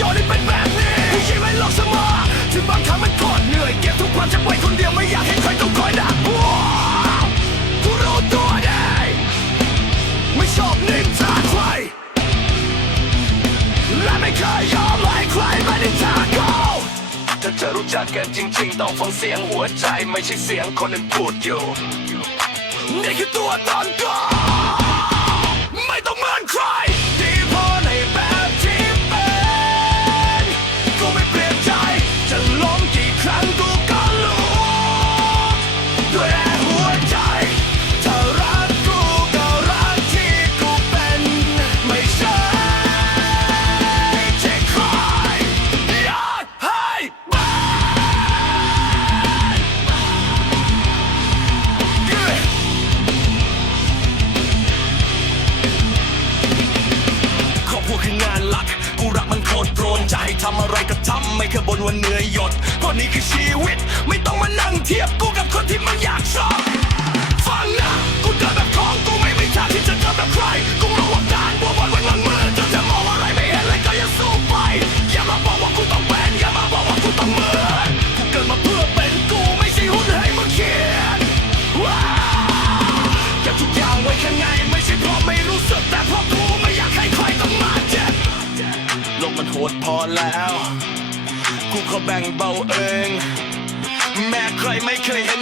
ยอมให้เป็นแบบนี้ที่ชีวิตโลกเสมอถึงบางครั้งมันโคตรเหนื่อยเก็บทุกความเจ็บไว้คนเดียวไม่อยากให้ใครต้องคอยดักบัวกูรู้ตัวดีไม่ชอบนินทาใครและไม่เคยยอมให้ใครมานินทากูถ้าเธอรู้จักกันจริง ๆ ต้องฟังเสียงหัวใจไม่ใช่เสียงคนอื่นพูดอยู่นี่คือตัวตนกู ทำอะไรก็ทำไม่เคยบ่นว่าเหนื่อยหยดเพราะนี่คือชีวิต มันโหดพอแล้ว กูขอแบ่งเบาเอง แม้ใครไม่เคยเห็น